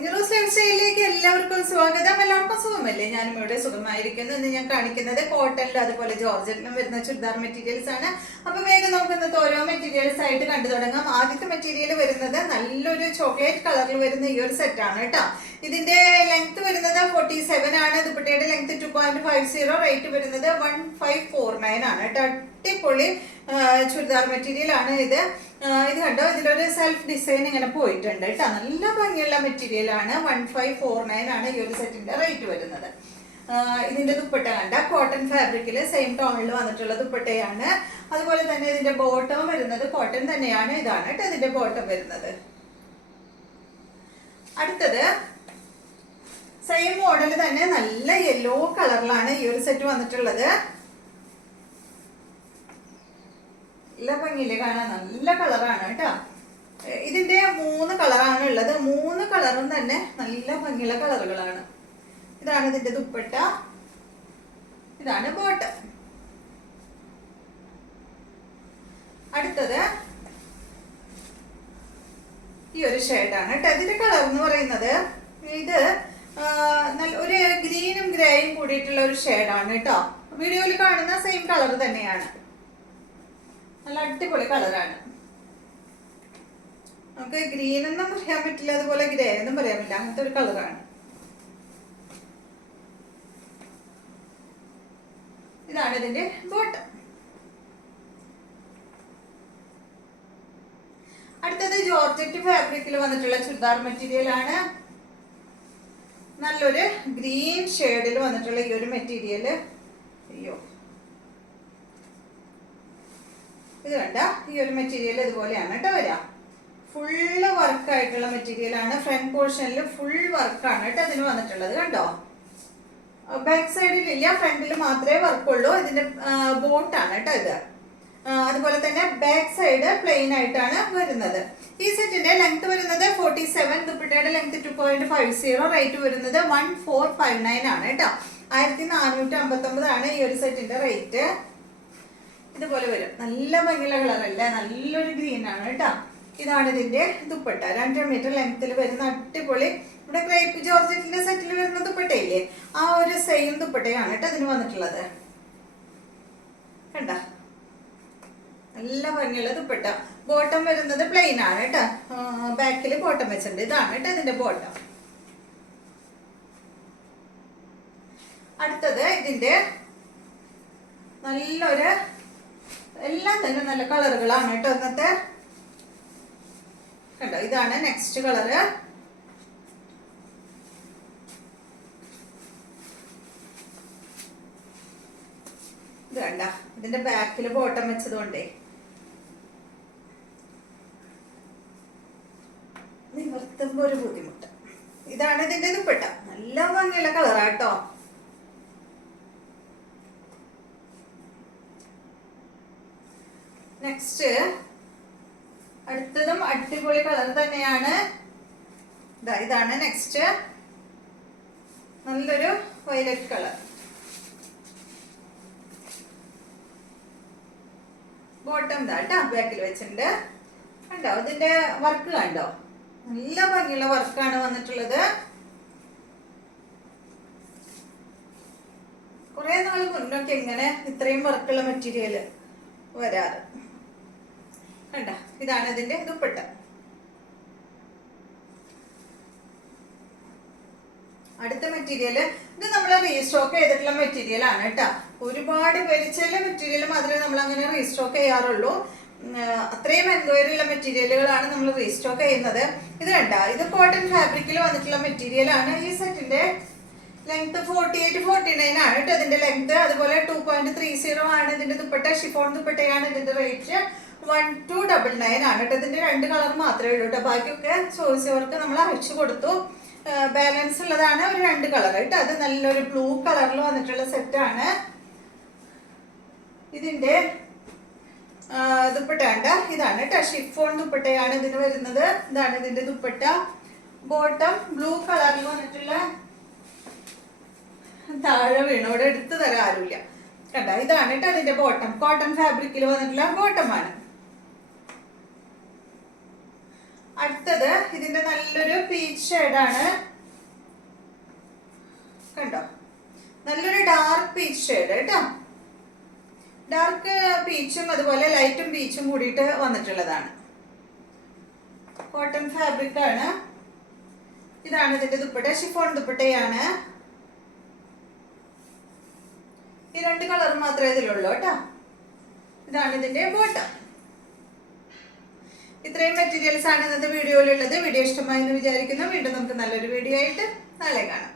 കുഞ്ഞുറോസ് life സ്റ്റൈലിലേക്ക് എല്ലാവർക്കും സ്വാഗതം. എല്ലാവർക്കും സുഖമല്ലേ? ഞാനും ഇവിടെ സുഖമായിരിക്കുന്നു. ഇന്ന് ഞാൻ കാണിക്കുന്നത് കോട്ടണിലും അതുപോലെ ജോർജറ്റിലും വരുന്ന ചുരിദാർ മെറ്റീരിയൽസ് ആണ്. അപ്പൊ വേഗം നമുക്ക് ഇന്നത്തെ ഓരോ മെറ്റീരിയൽസ് ആയിട്ട് കണ്ടു തുടങ്ങാം. ആദ്യത്തെ മെറ്റീരിയൽ വരുന്നത് നല്ലൊരു ചോക്ലേറ്റ് കളറിൽ വരുന്ന ഈ ഒരു സെറ്റ് ആണ് കേട്ടോ. ഇതിന്റെ ലെങ്ത് വരുന്നത് 47 ആണ്. ദുപ്പട്ടയുടെ ലെങ്ത് 2.50. റേറ്റ് വരുന്നത് 1549 ആണ് കേട്ടോ. അടിപൊളി ചുരിദാർ മെറ്റീരിയൽ ആണ് ഇത്. ഇത് കണ്ടോ, ഇതിലൊരു സെൽഫ് ഡിസൈൻ ഇങ്ങനെ പോയിട്ടുണ്ട് കേട്ടോ. നല്ല ഭംഗിയുള്ള മെറ്റീരിയൽ ആണ്. 1549 ആണ് ഈ ഒരു സെറ്റിന്റെ റേറ്റ് വരുന്നത്. ഇതിന്റെ ദുപ്പട്ട കണ്ട കോട്ടൺ ഫാബ്രിക്കിൽ സെയിം ടോണിൽ വന്നിട്ടുള്ള ദുപ്പട്ടയാണ്. അതുപോലെ തന്നെ ഇതിന്റെ ബോട്ടം വരുന്നത് കോട്ടൺ തന്നെയാണ്. ഇതാണ് കേട്ടോ ഇതിന്റെ ബോട്ടം വരുന്നത്. അടുത്തത് സെയിം മോഡൽ തന്നെ നല്ല യെല്ലോ കളറിലാണ് ഈ ഒരു സെറ്റ് വന്നിട്ടുള്ളത്. നല്ല ഭംഗിയില് കാണാൻ, നല്ല കളറാണ് കേട്ടോ. ഇതിന്റെ 3 കളറാണ് ഉള്ളത്. 3 കളറും തന്നെ നല്ല ഭംഗിയുള്ള കളറുകളാണ്. ഇതാണ് ഇതിന്റെ ദുപ്പട്ട, ഇതാണ് ബോട്ടം. അടുത്തത് ഈ ഒരു ഷെയ്ഡാണ് കേട്ടോ. ഇതിന്റെ കളർ എന്ന് പറയുന്നത് ഇത് ഒരു ഗ്രീനും ഗ്രേയും കൂടിയിട്ടുള്ള ഒരു ഷെയ്ഡാണ് കേട്ടോ. വീഡിയോയിൽ കാണുന്ന സെയിം കളർ തന്നെയാണ്. നല്ല അടിപൊളി കളറാണ്. നമുക്ക് ഗ്രീൻ എന്നും പറയാൻ പറ്റില്ല, അതുപോലെ ഗ്രേ എന്നും പറയാൻ പറ്റില്ല, അങ്ങനത്തെ ഒരു കളറാണ്. ഇതാണ് ഇതിന്റെ ബോട്ടം. അടുത്തത് ജോർജറ്റ് ഫാബ്രിക്കിൽ വന്നിട്ടുള്ള ചുരിദാർ മെറ്റീരിയൽ ആണ്. നല്ലൊരു ഗ്രീൻ ഷെയ്ഡിൽ വന്നിട്ടുള്ള ഈ ഒരു മെറ്റീരിയൽ. അയ്യോ, ഇത് കണ്ട ഈ ഒരു മെറ്റീരിയൽ ഇതുപോലെയാണ് കേട്ടോ വരിക. ഫുള്ള് വർക്കായിട്ടുള്ള മെറ്റീരിയൽ ആണ്. ഫ്രണ്ട് പോർഷനിൽ ഫുൾ വർക്കാണ് കേട്ടോ അതിന് വന്നിട്ടുള്ളത്. കണ്ടോ, ബാക്ക് സൈഡിലില്ല, ഫ്രണ്ടിൽ മാത്രമേ വർക്കുള്ളൂ. ഇതിന്റെ ബോട്ടാണ് കേട്ടോ ഇത്. അതുപോലെ തന്നെ ബാക്ക് സൈഡ് പ്ലെയിൻ ആയിട്ടാണ് വരുന്നത്. ഈ സെറ്റിന്റെ ലെങ്ത് വരുന്നത് 47. ദുപ്പട്ടയുടെ ലെങ്ത് 2.50. റേറ്റ് വരുന്നത് 1459 ആണ് കേട്ടോ. 1459 ആണ് ഈ ഒരു സെറ്റിന്റെ റേറ്റ്. ഇതുപോലെ വരും. നല്ല ഭംഗിയുള്ള കളറല്ലേ, നല്ലൊരു ഗ്രീൻ ആണ് കേട്ടോ. ഇതാണ് ഇതിന്റെ ദുപ്പട്ട. 2 മീറ്റർ ലെങ്ത്തിൽ വരുന്ന അടിപൊളി, ഇവിടെ ക്രേപ്പ് ജോർജറ്റിന്റെ സെറ്റിൽ വരുന്ന ദുപ്പട്ടയില്ലേ, ആ ഒരു സെയിം ദുപ്പട്ടയാണ് കേട്ടോ അതിന് വന്നിട്ടുള്ളത്. കണ്ട, നല്ല ഭംഗിയുള്ള ദുപ്പട്ട. ബോട്ടം വരുന്നത് പ്ലെയിൻ ആണ് കേട്ടോ. ബാക്കിൽ ബോട്ടം വെച്ചിട്ടുണ്ട്. ഇതാണ് കേട്ടോ ഇതിന്റെ ബോട്ടം. അടുത്തത് ഇതിന്റെ നല്ലൊരു, എല്ലാം തന്നെ നല്ല കളറുകളാണ് കേട്ടോ ഇന്നത്തെ. കണ്ടോ, ഇതാണ് നെക്സ്റ്റ് കളറ്. ഇത് കണ്ട, ഇതിന്റെ ബാക്കിൽ ബോട്ടം വെച്ചതുകൊണ്ടേ നിവർത്തുമ്പോ ഒരു ബുദ്ധിമുട്ട്. ഇതാണ് ഇതിന്റെ ദുപ്പട്ട. നല്ല ഭംഗിയുള്ള കളറാട്ടോ. നെക്സ്റ്റ് അടുത്തതും അടിപൊളി കളർ തന്നെയാണ്. ഇതാണ് നെക്സ്റ്റ്, നല്ലൊരു വയലറ്റ് കളർ. ബോട്ടം കേട്ടോ ബാക്കിൽ വെച്ചിട്ടുണ്ട്. കണ്ടോ, ഇതിന്റെ വർക്ക് കണ്ടോ, നല്ല ഭംഗിയുള്ള വർക്കാണ് വന്നിട്ടുള്ളത്. കുറെ നാൾ മുന്നൊക്കെ ഇങ്ങനെ ഇത്രയും വർക്കുള്ള മെറ്റീരിയൽ വരാറ്. കണ്ട, ഇതാണ് ഇതിന്റെ ദുപ്പട്ട. അടുത്ത മെറ്റീരിയൽ ഇത് നമ്മൾ റീസ്റ്റോക്ക് ചെയ്തിട്ടുള്ള മെറ്റീരിയൽ ആണ് കേട്ടോ. ഒരുപാട് പേര് ചില മെറ്റീരിയൽ മാത്രമേ നമ്മൾ അങ്ങനെ റീസ്റ്റോക്ക് ചെയ്യാറുള്ളൂ. അത്രയും എൻക്വയറി ഉള്ള മെറ്റീരിയലുകളാണ് നമ്മൾ റീസ്റ്റോക്ക് ചെയ്യുന്നത്. ഇത് കണ്ട, ഇത് കോട്ടൺ ഫാബ്രിക്കിൽ വന്നിട്ടുള്ള മെറ്റീരിയൽ ആണ്. ഈ സെറ്റിന്റെ ലെങ്ത് 48-49 ആണ് കേട്ടോ ഇതിന്റെ ലെങ്ത്. അതുപോലെ 2.30 ആണ് ഇതിന്റെ ദുപ്പട്ട. ഷിഫോൺ ദുപ്പട്ടയാണ്. ഇതിന്റെ റേറ്റ് 1299 ആണ് കേട്ടോ. ഇതിന്റെ 2 കളർ മാത്രമേ ഉള്ളൂ കേട്ടോ. ബാക്കിയൊക്കെ ചോദിച്ചവർക്ക് നമ്മൾ അയച്ചു കൊടുത്തു. ബാലൻസ് ഉള്ളതാണ് ഒരു 2 കളർ കേട്ടോ. അത് നല്ലൊരു ബ്ലൂ കളറിൽ വന്നിട്ടുള്ള സെറ്റാണ്. ഇതിന്റെ ദുപ്പട്ട കണ്ട, ഇതാണ് കേട്ടോ. ഷിഫോൺ ദുപ്പട്ടയാണ് ഇതിന് വരുന്നത്. ഇതാണ് ഇതിന്റെ ദുപ്പട്ട. ബോട്ടം ബ്ലൂ കളറിൽ വന്നിട്ടുള്ള, താഴെ വീണോടെ എടുത്തു തരാൻ ആരുമില്ല കണ്ട. ഇതാണ് കേട്ടോ അതിന്റെ ബോട്ടം. കോട്ടൺ ഫാബ്രിക്കിൽ വന്നിട്ടുള്ള ബോട്ടമാണ്. അടുത്തത് ഇതിന്റെ നല്ലൊരു പീച്ച് ഷെയ്ഡാണ്, കണ്ടോ? നല്ലൊരു ഡാർക്ക് പീച്ച് ഷെയ്ഡ് കേട്ടോ. ഡാർക്ക് പീച്ചും അതുപോലെ ലൈറ്റും പീച്ചും കൂടിയിട്ട് വന്നിട്ടുള്ളതാണ്. കോട്ടൺ ഫാബ്രിക് ആണ്. ഇതാണ് ഇതിന്റെ ദുപ്പട്ട, ഷിഫോൺ ദുപ്പട്ടയാണ്. ഈ 2 കളർ മാത്രമേ ഇതിലുള്ളൂ കേട്ടോ. ഇതാണ് ഇതിന്റെ ബോട്ടം. ഇത്രയും മെറ്റീരിയൽസ് ആണ് ഇന്നത്തെ വീഡിയോയിലുള്ളത്. വീഡിയോ ഇഷ്ടമായി എന്ന് വിചാരിക്കുന്നു. വീണ്ടും നമുക്ക് നല്ലൊരു വീഡിയോ ആയിട്ട് നാളെ കാണാം.